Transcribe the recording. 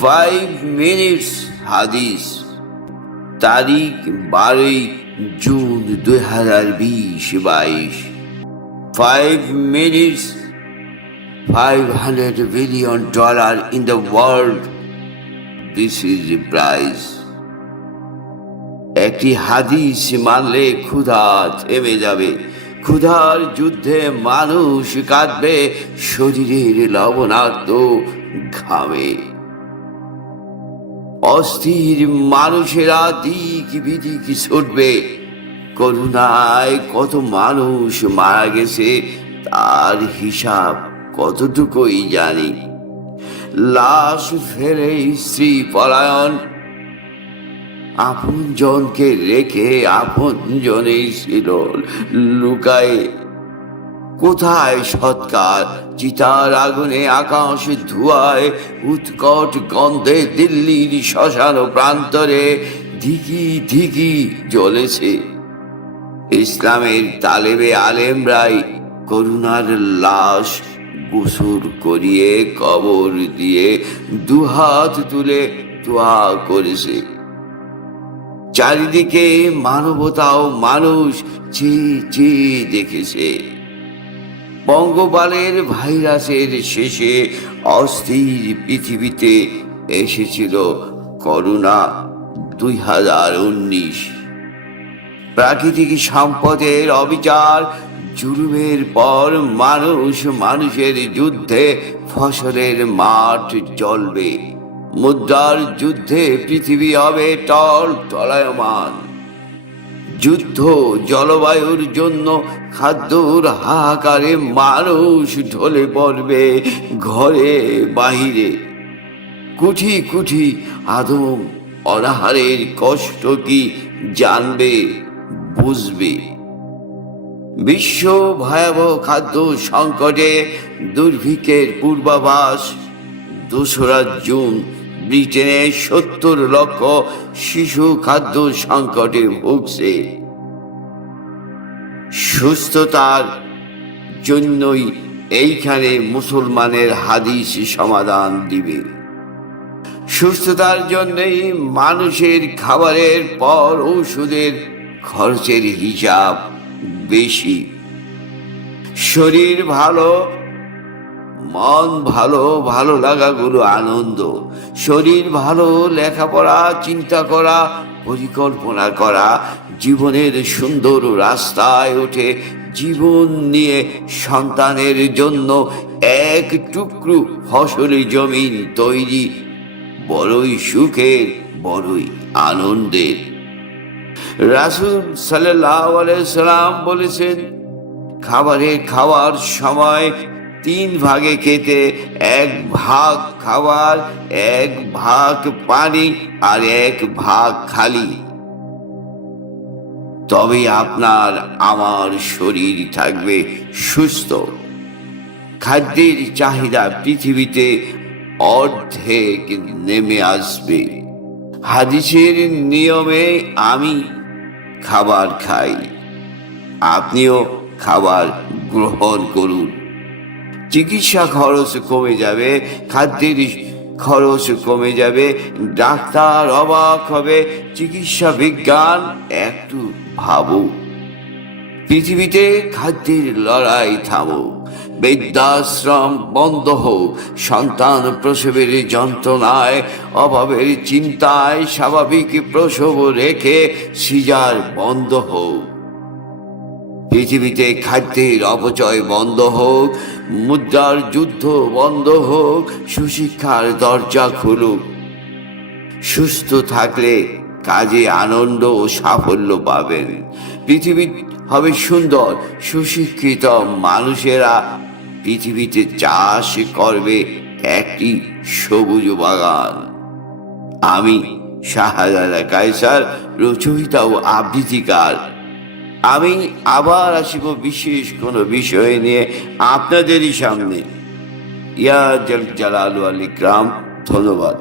5 minutes হাদিস, তারিখ 12 June 2020-22। 5 minutes, $500 billion in the world. This is the price. একটি হাদিস মানলে ক্ষুধা থেমে যাবে। ক্ষুধার যুদ্ধে মানুষ কাঁদবে শরীরের লবণাক্ত ঘামে। অস্থির মানুষেরা দিক বিদিক ছুটবে। করুণায় কত মানুষ মারা গেছে তার হিসাব কতটুকুই জানি। লাশ ফেলে স্ত্রী পলায়ন, আপন জনকে রেখে আপন জনেই ছিল লুকায়ে। কোথায় সৎকার? চিতার আগুনে, আকাশ ধোঁয়ায়, উৎকট গন্ধে দিল্লির শ্মশান প্রান্তরে ধিকি ধিকি জ্বলেছে। ইসলামের তালেবে আলেমরাই করুণার লাশ গোসল করিয়ে কবর দিয়ে দুহাত তুলে দোয়া করেছে। চারিদিকে মানবতাও মানুষ চেয়ে চেয়ে দেখেছে। পঙ্গপালের ভাইরাসের শেষে অস্থির পৃথিবীতে এসেছিল করোনা 2019। প্রাকৃতিক সম্পদের অবিচার জুলুমের পর মানুষের যুদ্ধে ফসলের মাঠ জ্বলবে। মুদ্রার যুদ্ধে পৃথিবী হবে টলায়মান। যুদ্ধ, জলবায়ুর জন্য খাদ্যর হাহাকারে মানুষ ঢলে পড়বে ঘরে বাহিরে। কুঠি কুঠি আদম অনাহারের কষ্ট কি জানবে, বুঝবে। বিশ্ব ভয়াবহ খাদ্য সংকটে দুর্ভিক্ষের পূর্বাভাস। 2রা জুন ব্রিটেনে 70 লক্ষ শিশু খাদ্য সংকটে ভুগছে। সুস্থতার জন্যই এইখানে মুসলমানের হাদিস সমাধান দিবে। সুস্থতার জন্যই মানুষের খাবারের পর ওষুধের খরচের হিসাব বেশি। শরীর ভালো, মন ভালো, ভালো লাগাগুলো আনন্দ। শরীর ভালো, লেখাপড়া, চিন্তা করা, পরিকল্পনা করা, জীবনের সুন্দর রাস্তায় ওঠে জীবন নিয়ে সন্তানের জন্য এক টুকরো ফসলি জমিন তৈরি বড়ই সুখের, বড়ই আনন্দের। রাসূল সাল্লাল্লাহু আলাইহি সাল্লাম বলেছেন, খাওয়ার সময় 3 ভাগে খেতে, 1 ভাগ খাবার, 1 ভাগ পানি আর 1 ভাগ খালি। তবে আপনার আমার শরীর থাকবে সুস্থ। খাদ্যের চাহিদা পৃথিবীতে অর্ধেক নেমে আসবে। হাদিসের নিয়মে আমি খাবার খাই, আপনিও খাবার গ্রহণ করুন। চিকিৎসা খরচ কমে যাবে, খাদ্যের খরচ কমে যাবে, ডাক্তার অবাক হবে। চিকিৎসা বিজ্ঞান একটু ভাবুক। পৃথিবীতে খাদ্যের লড়াই থামুক, বৃদ্ধাশ্রম বন্ধ হোক, সন্তান প্রসবের যন্ত্রণায়, অভাবের চিন্তায় স্বাভাবিক প্রসব রেখে সিজার বন্ধ হোক। পৃথিবীতে খাদ্যের অপচয় বন্ধ হোক, মুদ্রার যুদ্ধ বন্ধ হোক, সুশিক্ষার দরজা খুলুক। সুস্থ থাকলে কাজে আনন্দ ও সাফল্য পাবেন। পৃথিবী হবে সুন্দর। সুশিক্ষিত মানুষেরা পৃথিবীতে চাষ করবে একটি সবুজ বাগান। আমি শাহজাদা কায়সার, রচয়িতা ও আবৃত্তিকার। আমি আবার আসিব বিশেষ কোনো বিষয় নিয়ে আপনাদেরই সামনে। ইয়া জালাল ওয়াল ইকরাম। ধন্যবাদ।